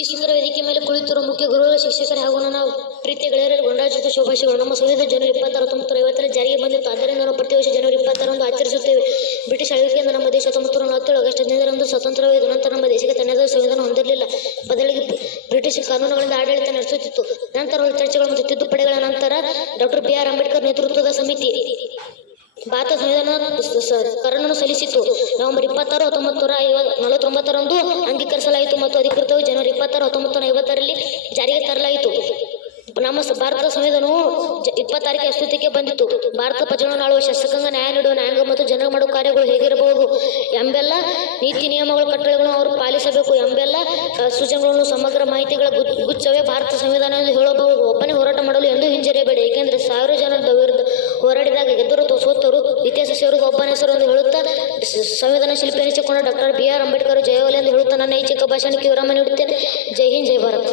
ಈ ಸುಂದರ ವೇದಿಕೆ ಮೇಲೆ ಕುಳಿತಿರುವ ಮುಖ್ಯ ಗುರುಗಳ ಶಿಕ್ಷಕರೇ ಹಾಗೂ ನನ್ನ ಪ್ರೀತಿಯ ಗೆಳೆಯರಲ್ಲಿ ಗೊಂಡಾಜಿತ ಶುಭಾಶಯಗಳು. ನಮ್ಮ ಸಂವಿಧಾನ ಜನವರಿ 26, 1950 ಜಾರಿಗೆ ಬಂದಿತ್ತು. ಆದ್ದರಿಂದ ನಾವು ಪ್ರತಿ ವರ್ಷ ಜನವರಿ 26 ಆಚರಿಸುತ್ತೇವೆ. ಬ್ರಿಟಿಷ್ ಆಳ್ವಿಕೆಯಿಂದ ನಮ್ಮ ದೇಶ 1947 ಆಗಸ್ಟ್ 15 ಸ್ವತಂತ್ರವಾಯಿತು. ನಂತರ ನಮ್ಮ ದೇಶಕ್ಕೆ ತನ್ನದೇ ಸಂವಿಧಾನ ಹೊಂದಿರಲಿಲ್ಲ. ಬದಲಿಗೆ ಬ್ರಿಟಿಷ್ ಕಾನೂನುಗಳಿಂದ ಆಡಳಿತ ನಡೆಸುತ್ತಿತ್ತು. ನಂತರ ಚರ್ಚೆಗಳು ಮತ್ತು ತಿದ್ದುಪಡಿಗಳ ನಂತರ ಡಾಕ್ಟರ್ ಬಿ. ಆರ್. ಅಂಬೇಡ್ಕರ್ ನೇತೃತ್ವದ ಸಮಿತಿ ಭಾರತ ಸಂವಿಧಾನ ಕರಡನ್ನು ಸಲ್ಲಿಸಿತು. ನವೆಂಬರ್ 26, 1949 ಅಂಗೀಕರಿಸಲಾಯಿತು ಮತ್ತು ಅಧಿಕೃತವಾಗಿ ಜನವರಿ 26, 1950 ಜಾರಿಗೆ ತರಲಾಯಿತು. ನಮ್ಮ ಭಾರತದ ಸಂವಿಧಾನವು 26ಕ್ಕೆ ಅಸ್ತಿತ್ವಕ್ಕೆ ಬಂದಿತು. ಭಾರತ ಪ್ರಜೆಗಳನ್ನು ಆಳುವ ಶಾಸಕಾಂಗ, ನ್ಯಾಯ ನೀಡುವ ನ್ಯಾಯಾಂಗ ಮತ್ತು ಜನರು ಮಾಡುವ ಕಾರ್ಯಗಳು ಹೇಗಿರಬಹುದು ಎಂಬೆಲ್ಲ ನೀತಿ ನಿಯಮಗಳು ಕಟ್ಟಳೆಗಳನ್ನು ಅವರು ಪಾಲಿಸಬೇಕು ಎಂಬೆಲ್ಲ ಸೂಚನೆಗಳನ್ನು ಸಮಗ್ರ ಮಾಹಿತಿಗಳ ಗುಚ್ಛವೇ ಭಾರತ ಸಂವಿಧಾನ ಎಂದು ಹೇಳಬಹುದು. ಒಬ್ಬನೇ ಹೋರಾಟ ಮಾಡಲು ಎಂದೂ ಹಿಂಜರಿಯಬೇಡಿ, ಏಕೆಂದರೆ 1000 ಜನರ ವಿರುದ್ಧ ಹೋರಾಡಿದಾಗ ಗೆದ್ದರು ಅಥವಾ ಸೋತರು ಇತಿಹಾಸ ಸೇರುವುದು ಒಬ್ಬನ ಹೆಸರು ಎಂದು ಹೇಳುತ್ತಾ ಸಂವಿಧಾನ ಶಿಲ್ಪಿ ಎನಿಸಿಕೊಂಡ ಡಾಕ್ಟರ್ ಬಿ. ಆರ್. ಅಂಬೇಡ್ಕರ್ ಜಯವಾಗಲಿ ಎಂದು ಹೇಳುತ್ತಾ ನನ್ನ ಈ ಚಿಕ್ಕ ಭಾಷಣಕ್ಕೆ ವಿರಾಮ ನೀಡುತ್ತೇನೆ. ಜೈ ಹಿಂದ್, ಜೈ ಭಾರತ್.